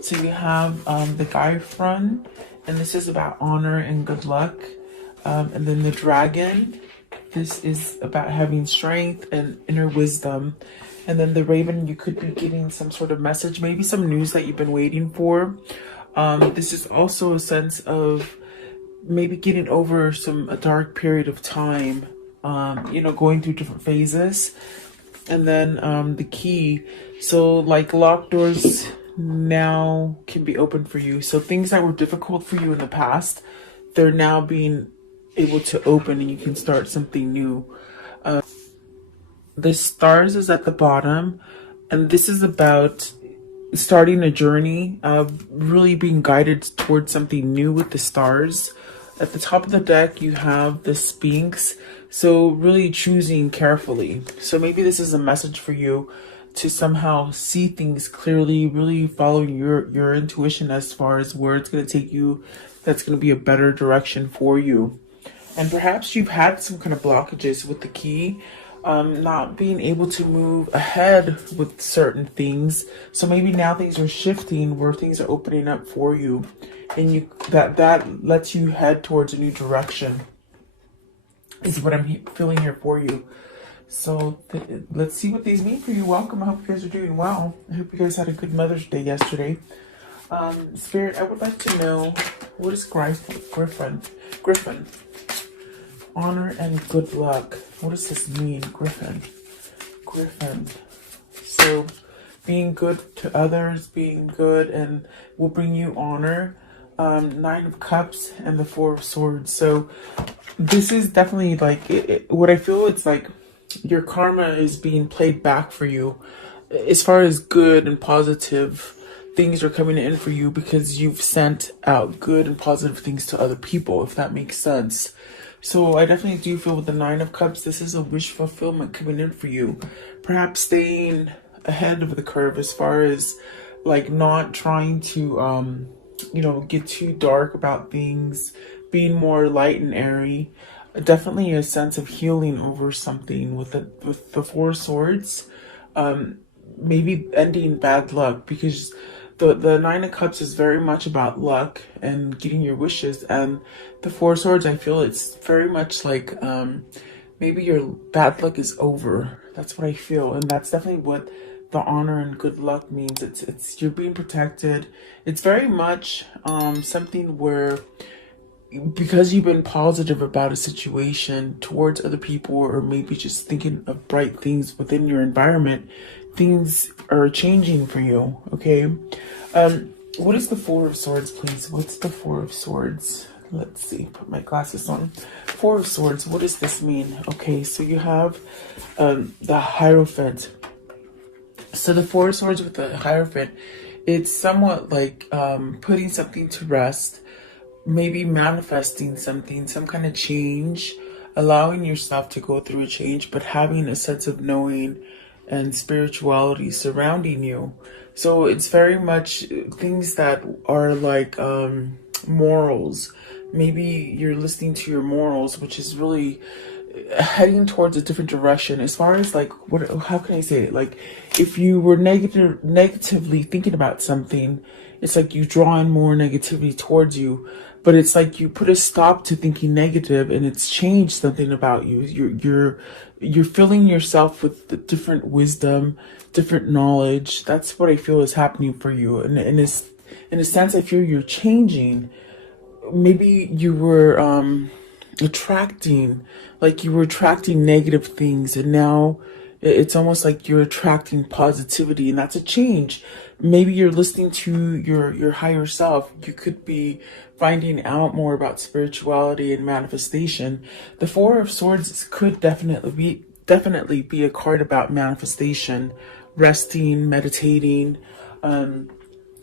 So you have the guy front, and this is about honor and good luck. And then the dragon, this is about having strength and inner wisdom. And then the raven, you could be getting some sort of message, maybe some news that you've been waiting for. This is also a sense of maybe getting over a dark period of time, going through different phases. And then the key, so like locked doors now can be open for you. So things that were difficult for you in the past, they're now being able to open and you can start something new. The stars is at the bottom, and this is about starting a journey, really being guided towards something new with the stars. At the top of the deck, you have the Sphinx, so really choosing carefully. So maybe this is a message for you to somehow see things clearly, really following your intuition as far as where it's going to take you. That's going to be a better direction for you. And perhaps you've had some kind of blockages with the key, not being able to move ahead with certain things. So maybe now things are shifting where things are opening up for you, and that lets you head towards a new direction is what I'm feeling here for you. So let's see what these mean for you. Welcome. I hope you guys are doing well. I hope you guys had a good Mother's Day yesterday. Spirit, I would like to know, what is Griffin? Honor and good luck. What does this mean, Griffin? So being good to others, being good, and will bring you honor. Nine of Cups and the Four of Swords. So this is definitely like what I feel. It's like your karma is being played back for you as far as good and positive things are coming in for you, because you've sent out good and positive things to other people, if that makes sense. So I definitely do feel with the Nine of Cups, this is a wish fulfillment coming in for you. Perhaps staying ahead of the curve as far as like not trying to, get too dark about things, being more light and airy. Definitely a sense of healing over something with the Four of Swords. Maybe ending bad luck, because the Nine of Cups is very much about luck and getting your wishes, and the Four of Swords, I feel it's very much like maybe your bad luck is over. That's what I feel, and that's definitely what the honor and good luck means. It's you're being protected. It's very much something where, because you've been positive about a situation towards other people, or maybe just thinking of bright things within your environment, things are changing for you. Okay. What is the Four of Swords, please? What's the Four of Swords? Let's see, put my glasses on. Four of Swords, what does this mean? Okay, so you have the Hierophant. So the Four of Swords with the Hierophant, it's somewhat like putting something to rest, maybe manifesting something, some kind of change, allowing yourself to go through a change, but having a sense of knowing and spirituality surrounding you. So it's very much things that are like morals. Maybe you're listening to your morals, which is really heading towards a different direction as far as like how can I say it? Like if you were negatively thinking about something, it's like you draw in more negativity towards you. But it's like you put a stop to thinking negative, and it's changed something about you. You're filling yourself with the different wisdom, different knowledge. That's what I feel is happening for you. And in a sense, I feel you're changing. Maybe you were attracting negative things, and now it's almost like you're attracting positivity, and that's a change. Maybe you're listening to your higher self. You could be finding out more about spirituality and manifestation. The Four of Swords could definitely be a card about manifestation, resting, meditating,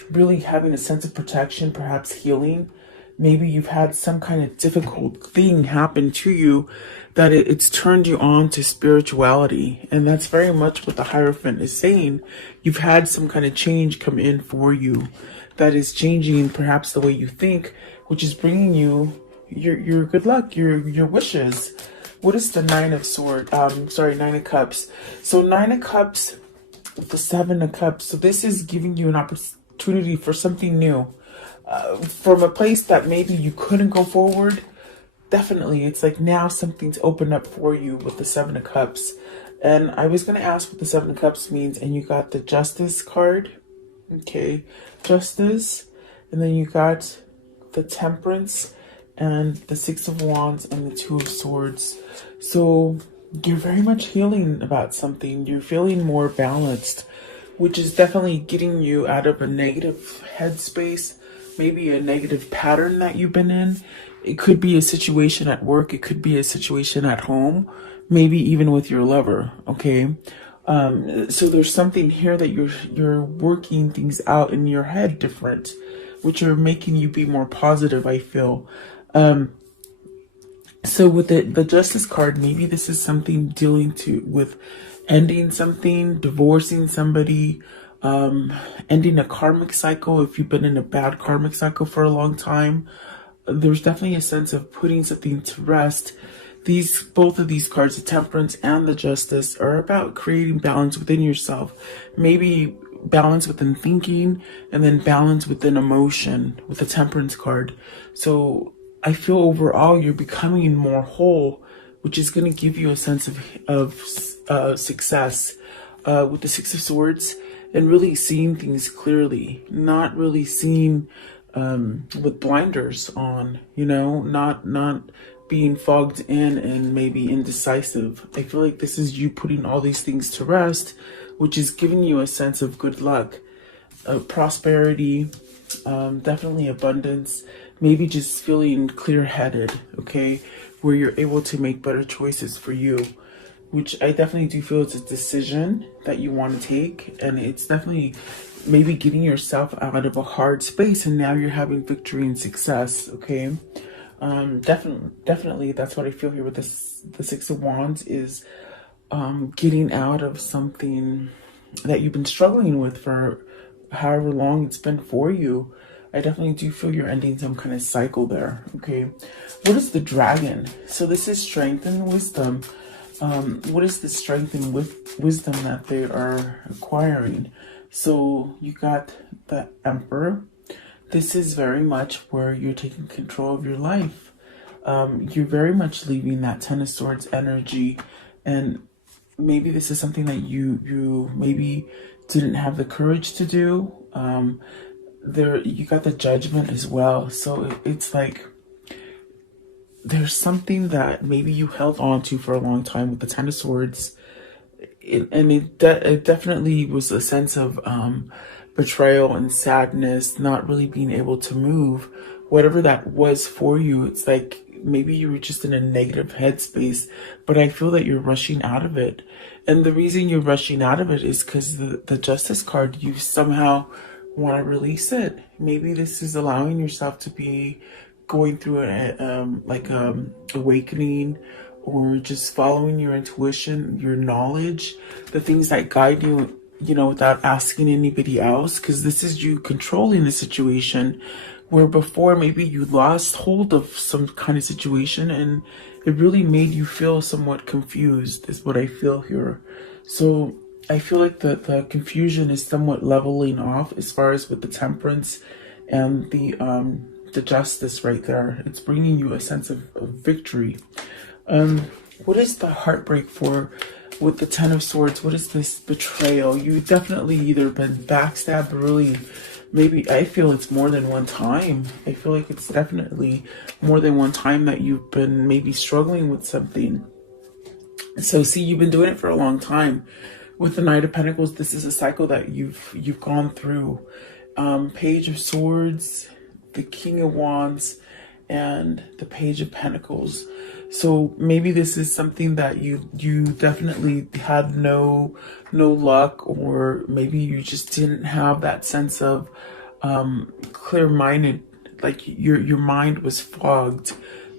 really having a sense of protection, perhaps healing. Maybe you've had some kind of difficult thing happen to you that it's turned you on to spirituality. And that's very much what the Hierophant is saying. You've had some kind of change come in for you that is changing perhaps the way you think, which is bringing you your good luck, your wishes. What is the Nine of Cups? So Nine of Cups with the Seven of Cups. So this is giving you an opportunity for something new, from a place that maybe you couldn't go forward. Definitely, it's like now something's opened up for you with the Seven of Cups. And I was going to ask what the Seven of Cups means, and you got the Justice card. Okay, Justice. And then you got the Temperance and the Six of Wands and the Two of Swords. So you're very much healing about something. You're feeling more balanced, which is definitely getting you out of a negative headspace, maybe a negative pattern that you've been in. It could be a situation at work. It could be a situation at home, maybe even with your lover. Okay. So there's something here that you're working things out in your head different, which are making you be more positive, I feel. So with the Justice card, maybe this is something dealing with ending something, divorcing somebody, ending a karmic cycle. If you've been in a bad karmic cycle for a long time, there's definitely a sense of putting something to rest. Both of these cards, the Temperance and the Justice, are about creating balance within yourself. Maybe balance within thinking, and then balance within emotion with the Temperance card. So I feel overall you're becoming more whole, which is going to give you a sense of success with the Six of Swords, and really seeing things clearly, not really seeing with blinders on, not being fogged in and maybe indecisive. I feel like this is you putting all these things to rest, which is giving you a sense of good luck, prosperity, definitely abundance, maybe just feeling clear-headed, okay, where you're able to make better choices for you, which I definitely do feel it's a decision that you want to take, and it's definitely maybe getting yourself out of a hard space, and now you're having victory and success, okay? Definitely that's what I feel here with the Six of Wands is getting out of something that you've been struggling with for however long it's been for you. I definitely do feel you're ending some kind of cycle there, okay? What is the Dragon? So this is strength and wisdom. What is the strength and wisdom that they are acquiring? So you got the Emperor. This is very much where you're taking control of your life. You're very much leaving that Ten of Swords energy, and maybe this is something that you maybe didn't have the courage to do. You got the Judgment as well. So it's like there's something that maybe you held on to for a long time with the Ten of Swords. It definitely was a sense of betrayal and sadness, not really being able to move. Whatever that was for you, it's like maybe you were just in a negative headspace, but I feel that you're rushing out of it. And the reason you're rushing out of it is because the Justice card, you somehow want to release it. Maybe this is allowing yourself to be going through awakening, or just following your intuition, your knowledge, the things that guide you, without asking anybody else, because this is you controlling the situation, where before maybe you lost hold of some kind of situation and it really made you feel somewhat confused, is what I feel here. So I feel like the confusion is somewhat leveling off as far as with the Temperance and the Justice right there. It's bringing you a sense of victory. What is the heartbreak for with the Ten of Swords? What is this betrayal? You definitely either been backstabbed, really, maybe I feel it's more than one time. I feel like it's definitely more than one time that you've been maybe struggling with something. So see, you've been doing it for a long time. With the Knight of Pentacles, this is a cycle that you've gone through. Page of Swords, the King of Wands, and the Page of Pentacles. So maybe this is something that you definitely had no luck, or maybe you just didn't have that sense of clear-minded, like your mind was fogged.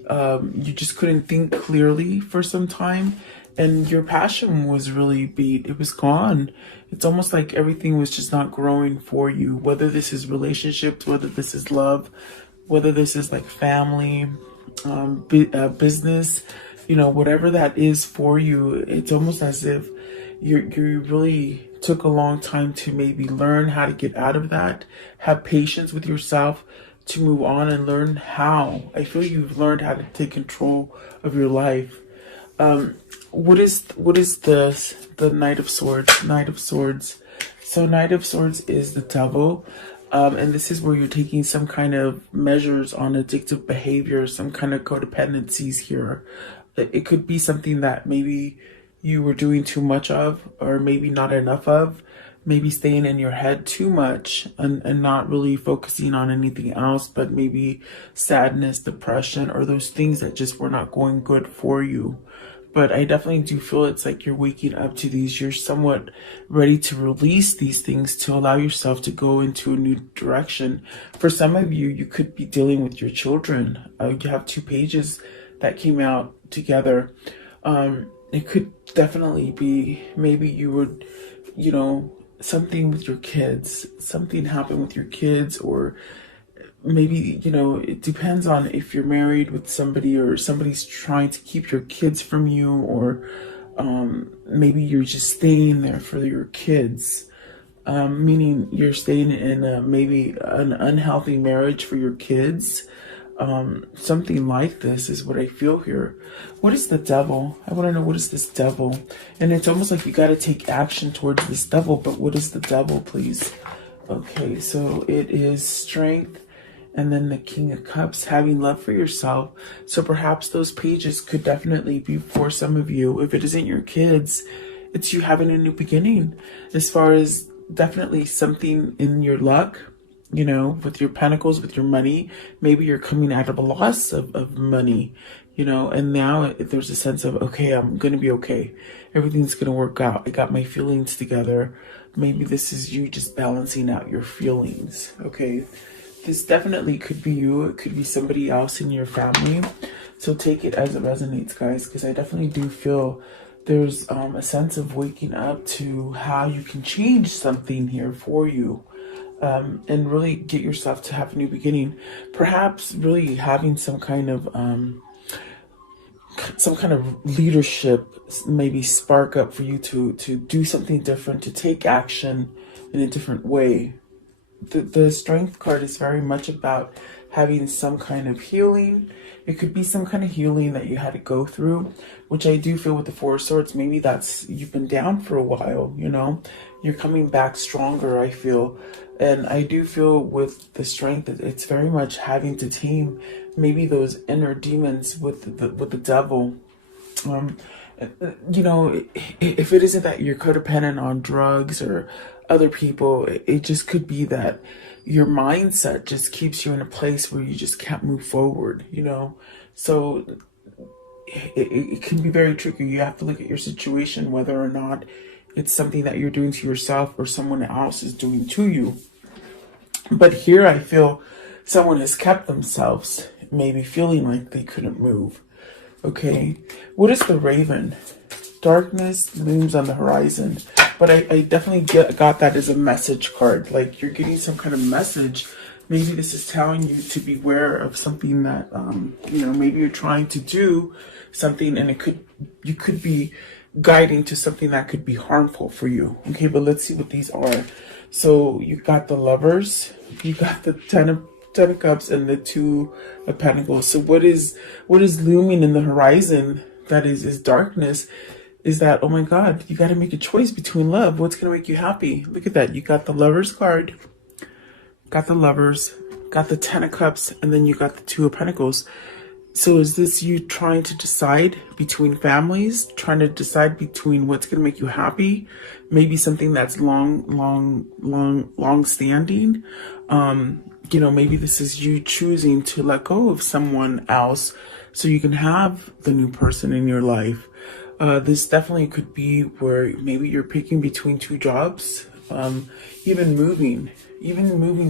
You just couldn't think clearly for some time, and your passion was really beat. It was gone. It's almost like everything was just not growing for you, whether this is relationships, whether this is love, whether this is like family, business, whatever that is for you. It's almost as if you're really took a long time to maybe learn how to get out of that, have patience with yourself to move on and learn how. I feel you've learned how to take control of your life. What is the Knight of Swords? Knight of Swords. So Knight of Swords is the devil. And this is where you're taking some kind of measures on addictive behavior, some kind of codependencies here. It could be something that maybe you were doing too much of, or maybe not enough of, maybe staying in your head too much and not really focusing on anything else, but maybe sadness, depression, or those things that just were not going good for you. But I definitely do feel it's like you're waking up to these. You're somewhat ready to release these things to allow yourself to go into a new direction. For some of you, you could be dealing with your children. You have two pages that came out together. It could definitely be maybe you would, something with your kids. Something happened with your kids, or maybe, it depends on if you're married with somebody or somebody's trying to keep your kids from you, or maybe you're just staying there for your kids, meaning you're staying in maybe an unhealthy marriage for your kids. Something like this is what I feel here. What is the devil? I want to know, what is this devil? And it's almost like you got to take action towards this devil, but what is the devil, please? Okay, so it is strength. And then the King of Cups, having love for yourself. So perhaps those pages could definitely be for some of you. If it isn't your kids, it's you having a new beginning. As far as definitely something in your luck, with your pentacles, with your money. Maybe you're coming out of a loss of money, and now there's a sense of, okay, I'm going to be okay. Everything's going to work out. I got my feelings together. Maybe this is you just balancing out your feelings, okay? This definitely could be you. It could be somebody else in your family. So take it as it resonates, guys, because I definitely do feel there's a sense of waking up to how you can change something here for you, and really get yourself to have a new beginning. Perhaps really having some kind of leadership maybe spark up for you to do something different, to take action in a different way. The Strength card is very much about having some kind of healing. It could be some kind of healing that you had to go through, which I do feel with the Four of Swords. Maybe that's, you've been down for a while, you're coming back stronger, I feel. And I do feel with the Strength that it's very much having to tame maybe those inner demons with the devil. If it isn't that you're codependent on drugs or other people, it just could be that your mindset just keeps you in a place where you just can't move forward, so it can be very tricky. You have to look at your situation, whether or not it's something that you're doing to yourself or someone else is doing to you. But here I feel someone has kept themselves maybe feeling like they couldn't move. Okay, what is the Raven? Darkness looms on the horizon. But I definitely got that as a message card. Like you're getting some kind of message. Maybe this is telling you to beware of something that, maybe you're trying to do something, and you could be guiding to something that could be harmful for you. Okay, but let's see what these are. So you got the Lovers, you got the Ten of Cups, and the Two of Pentacles. So what is looming in the horizon that is darkness? Is that, oh my God, you got to make a choice between love. What's going to make you happy? Look at that. You got the Lovers card, got the Lovers, got the Ten of Cups, and then you got the Two of Pentacles. So is this you trying to decide between families, trying to decide between what's going to make you happy? Maybe something that's long standing. Maybe this is you choosing to let go of someone else so you can have the new person in your life. This definitely could be where maybe you're picking between two jobs, even moving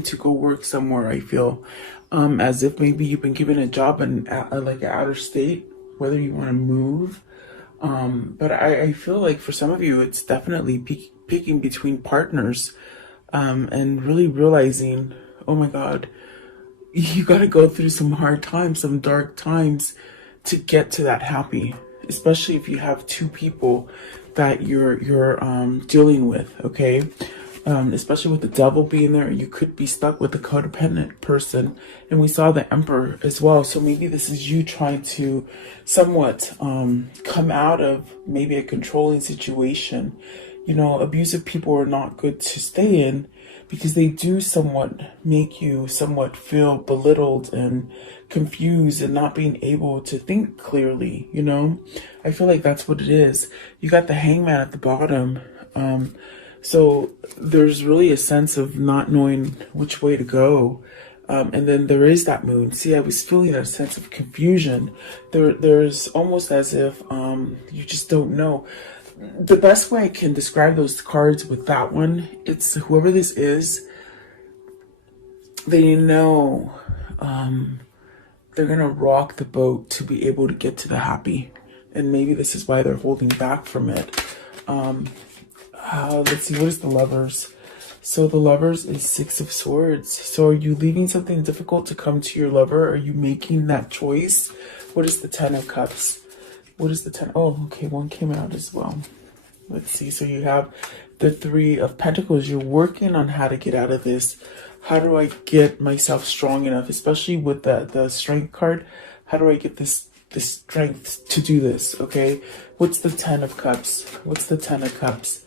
to go work somewhere. I feel as if maybe you've been given a job in like outer state, whether you want to move. But I feel like for some of you, it's definitely picking between partners, and really realizing, oh my God, you got to go through some hard times, some dark times to get to that happy. Especially if you have two people that you're dealing with, okay? Especially with the devil being there, you could be stuck with a codependent person. And we saw the Emperor as well. So maybe this is you trying to somewhat come out of maybe a controlling situation. You know, abusive people are not good to stay in because they do somewhat make you somewhat feel belittled and confused and not being able to think clearly, you know? I feel like that's what it is. You got the Hangman at the bottom. So there's really a sense of not knowing which way to go. And then there is that moon. See, I was feeling that sense of confusion. There's almost as if you just don't know. The best way I can describe those cards with that one, it's whoever this is, they know they're going to rock the boat to be able to get to the happy. And maybe this is why they're holding back from it. Let's see, what is the Lovers? So the Lovers is Six of Swords. So are you leaving something difficult to come to your lover? Are you making that choice? What is the Ten of Cups? What is the 10? Oh, okay, one came out as well. Let's see. So you have the Three of Pentacles. You're working on how to get out of this. How do I get myself strong enough? Especially with the Strength card. How do I get this strength to do this? Okay. What's the Ten of Cups? What's the Ten of Cups?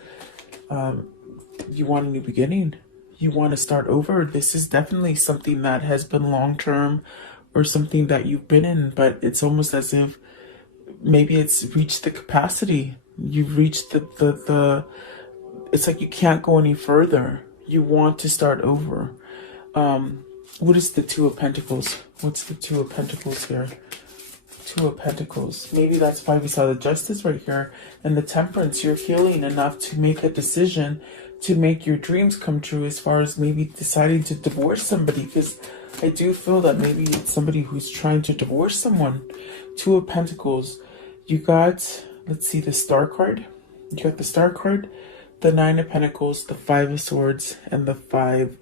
You want a new beginning. You want to start over. This is definitely something that has been long-term or something that you've been in, but it's almost as if maybe it's reached the capacity. You've reached the it's like you can't go any further. You want to start over. What is the Two of Pentacles? What's the Two of Pentacles here? Two of Pentacles. Maybe that's why we saw the Justice right here and the Temperance. You're healing enough to make a decision to make your dreams come true as far as maybe deciding to divorce somebody, because I do feel that maybe it's somebody who's trying to divorce someone. Two of Pentacles. You got, let's see, the Star card. You got the Star card, the Nine of Pentacles, the Five of Swords, and the Five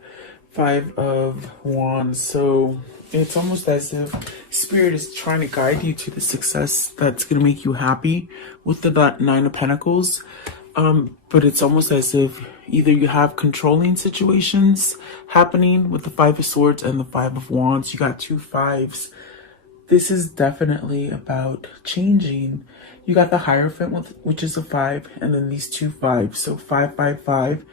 of Wands. So it's almost as if Spirit is trying to guide you to the success that's going to make you happy with the Nine of Pentacles. But it's almost as if either you have controlling situations happening with the Five of Swords and the Five of Wands. You got two fives. This is definitely about changing. You got the Hierophant, which is a 5, and then these two fives. So 555.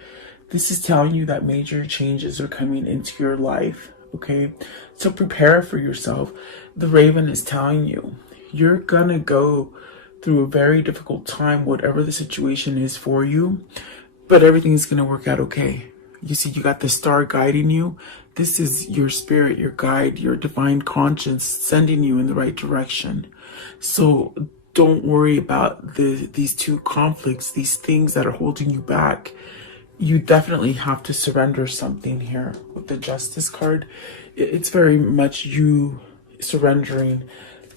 This is telling you that major changes are coming into your life. Okay, so prepare for yourself. The Raven is telling you you're gonna go through a very difficult time, whatever the situation is for you, but everything's gonna work out okay. You see, you got the Star guiding you. This is your spirit, your guide, your divine conscience sending you in the right direction. So don't worry about these two conflicts, these things that are holding you back. You definitely have to surrender something here. With the Justice card, it's very much you surrendering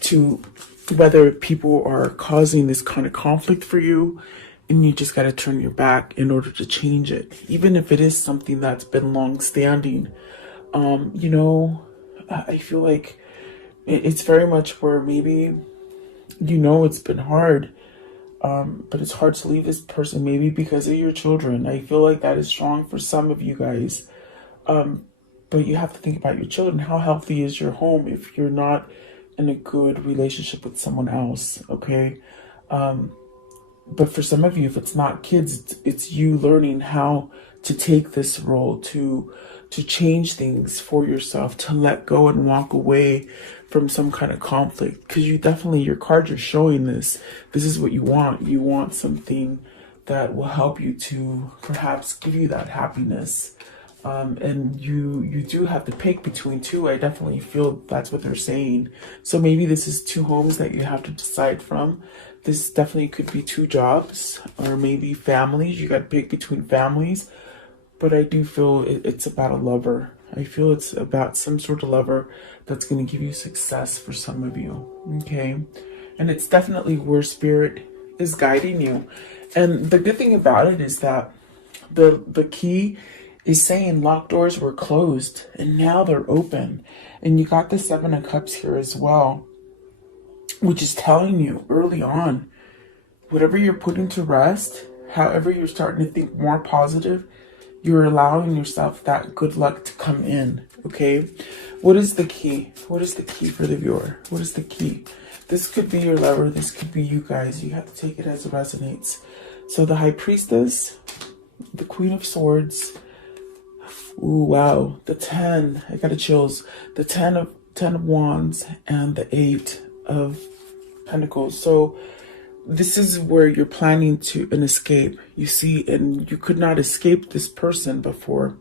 to whether people are causing this kind of conflict for you, and you just got to turn your back in order to change it. Even if it is something that's been long standing. You know, I feel like it's very much where maybe, you know, it's been hard. But it's hard to leave this person, maybe because of your children. I feel like that is strong for some of you guys. But you have to think about your children. How healthy is your home if you're not in a good relationship with someone else, okay? But for some of you, if it's not kids, it's you learning how to take this role, to change things for yourself, to let go and walk away from some kind of conflict. Because you definitely, your cards are showing this. This is what you want. You want something that will help you to perhaps give you that happiness. And you do have to pick between two. I definitely feel that's what they're saying. So maybe this is two homes that you have to decide from. This definitely could be two jobs, or maybe families. You got to pick between families. But I do feel it's about a lover. I feel it's about some sort of lover that's going to give you success for some of you. Okay. And it's definitely where Spirit is guiding you. And the good thing about it is that the key is saying locked doors were closed and now they're open. And you got the Seven of Cups here as well, which is telling you early on, whatever you're putting to rest, however you're starting to think more positive, you're allowing yourself that good luck to come in, okay? What is the key? What is the key for the viewer? What is the key? This could be your lover. This could be you guys. You have to take it as it resonates. So the High Priestess, the Queen of Swords. Ooh, wow. The 10. I got the chills. The 10 of Wands and the 8 of Pentacles. So this is where you're planning to an escape, you see, and you could not escape this person before.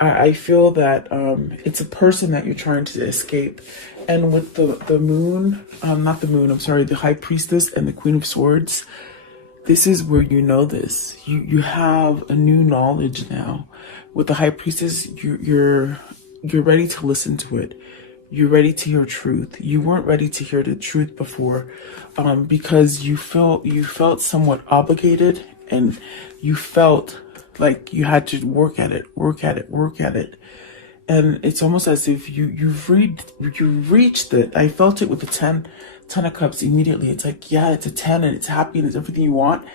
I feel that it's a person that you're trying to escape. And with the moon, not the moon, I'm sorry, the High Priestess and the Queen of Swords, this is where you know this. You have a new knowledge now. With the High Priestess, you're ready to listen to it. You're ready to hear truth. You weren't ready to hear the truth before, because you felt somewhat obligated, and you felt like you had to work at it. And it's almost as if you've reached it. I felt it with the 10 of Cups immediately. It's like, yeah, it's a 10 and it's happy and it's everything you want.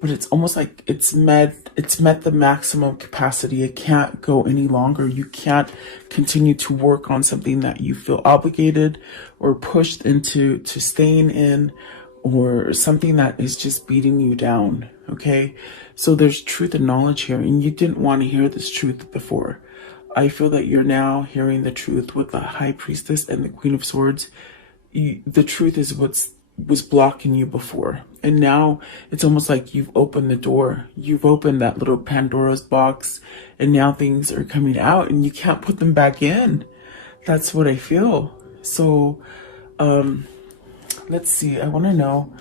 But it's almost like it's met the maximum capacity. It can't go any longer. You can't continue to work on something that you feel obligated or pushed into staying in, or something that is just beating you down. Okay, so there's truth and knowledge here, and you didn't want to hear this truth before. I feel that you're now hearing the truth with the High Priestess and the Queen of Swords. The truth is was blocking you before, and now it's almost like you've opened the door. You've opened that little Pandora's box, and now things are coming out and you can't put them back in. That's what I feel. So let's see, I want to know,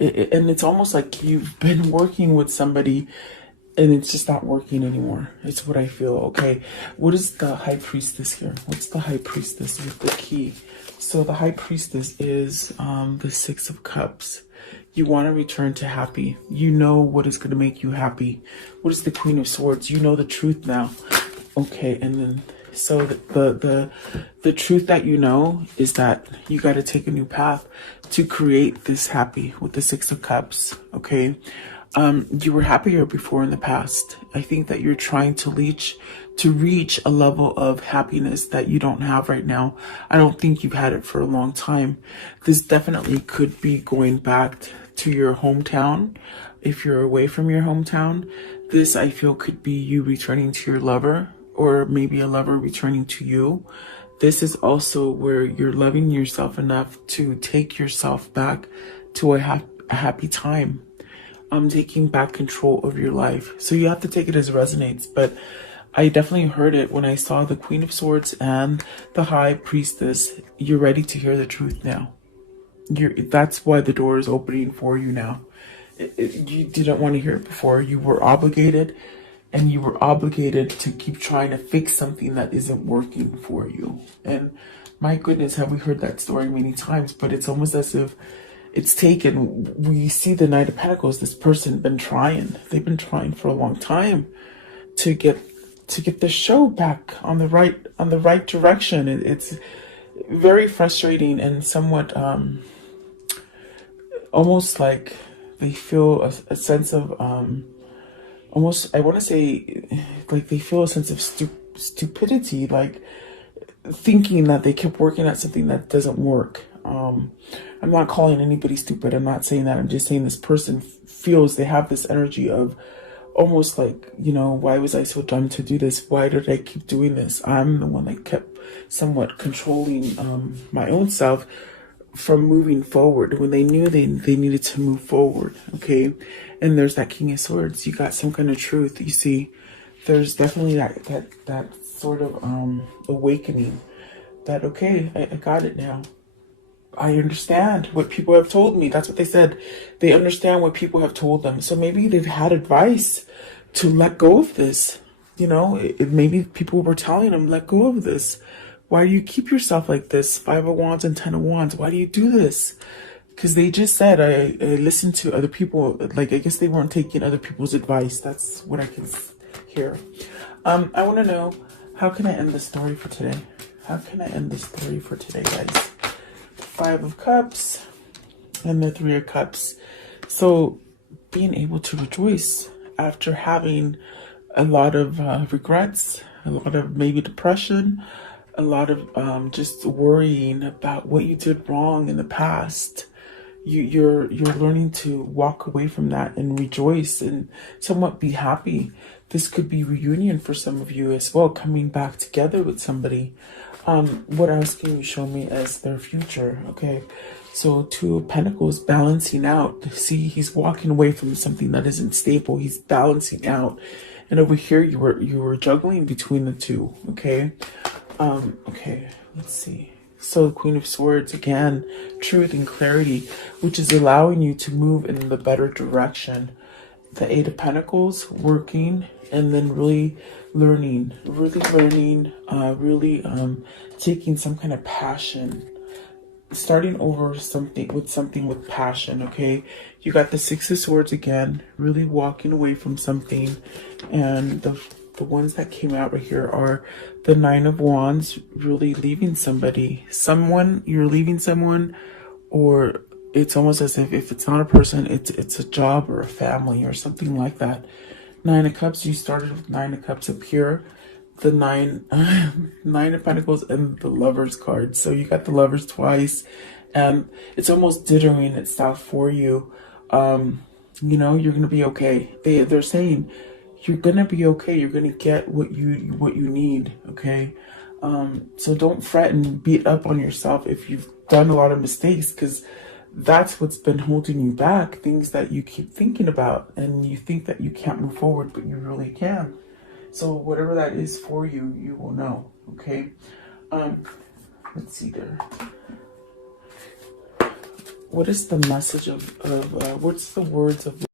and it's almost like you've been working with somebody and it's just not working anymore. It's what I feel. Okay, what is the High Priestess here? What's the High Priestess with the key? So the High Priestess is the 6 of Cups. You want to return to happy. You know what is going to make you happy. What is the Queen of Swords? You know the truth now. Okay, and then so the truth that you know is that you got to take a new path to create this happy with the 6 of Cups. Okay. You were happier before in the past. I think that you're trying to reach a level of happiness that you don't have right now. I don't think you've had it for a long time. This definitely could be going back to your hometown. If you're away from your hometown, this I feel could be you returning to your lover, or maybe a lover returning to you. This is also where you're loving yourself enough to take yourself back to a happy time. Taking back control of your life. So you have to take it as it resonates, but I definitely heard it when I saw the Queen of Swords and the High Priestess. You're ready to hear the truth now. That's why the door is opening for you now. You didn't want to hear it before. You were obligated, and you were obligated to keep trying to fix something that isn't working for you. And my goodness, have we heard that story many times, but it's almost as if it's taken. We see the Knight of Pentacles. This person been trying. They've been trying for a long time to get the show back on the right direction. It's very frustrating and somewhat almost like they feel a sense of almost, I want to say, like they feel a sense of stupidity, like thinking that they kept working at something that doesn't work. I'm not calling anybody stupid. I'm not saying that. I'm just saying this person feels they have this energy of almost like, why was I so dumb to do this? Why did I keep doing this? I'm the one that kept somewhat controlling my own self from moving forward when they knew they needed to move forward. Okay. And there's that King of Swords. You got some kind of truth. You see, there's definitely that sort of awakening that, okay, I got it now. I understand what people have told me. That's what they said. They understand what people have told them. So maybe they've had advice to let go of this. Maybe people were telling them, let go of this. Why do you keep yourself like this? 5 of Wands and 10 of Wands. Why do you do this? Because they just said, I listened to other people. Like, I guess they weren't taking other people's advice. That's what I can hear. I want to know, how can I end the story for today? How can I end the story for today, guys? 5 of Cups and the 3 of Cups. So being able to rejoice after having a lot of regrets, a lot of maybe depression, a lot of just worrying about what you did wrong in the past. You're learning to walk away from that and rejoice and somewhat be happy. This could be reunion for some of you as well, coming back together with somebody. What else can you show me as their future? Okay, so Two of Pentacles, balancing out. See, he's walking away from something that isn't stable. He's balancing out, and over here you were juggling between the two. Okay, okay, let's see. So Queen of Swords, again, truth and clarity, which is allowing you to move in the better direction. The Eight of Pentacles, working, and then really learning, taking some kind of passion, starting over something with passion. Okay, you got the Six of Swords again, really walking away from something, and the ones that came out right here are the Nine of Wands, really leaving somebody. You're leaving someone, or it's almost as if it's not a person, it's a job or a family or something like that. Nine of Cups, you started with Nine of Cups up here. The Nine of Pentacles and the Lovers card. So you got the Lovers twice, and it's almost dithering itself for you. You know, you're gonna be okay. They're saying you're gonna be okay. You're gonna get what you need. Okay, so don't fret and beat up on yourself if you've done a lot of mistakes, because that's what's been holding you back. Things that you keep thinking about, and you think that you can't move forward, but you really can. So whatever that is for you, you will know. Okay. Let's see there. What is the message of what's the words of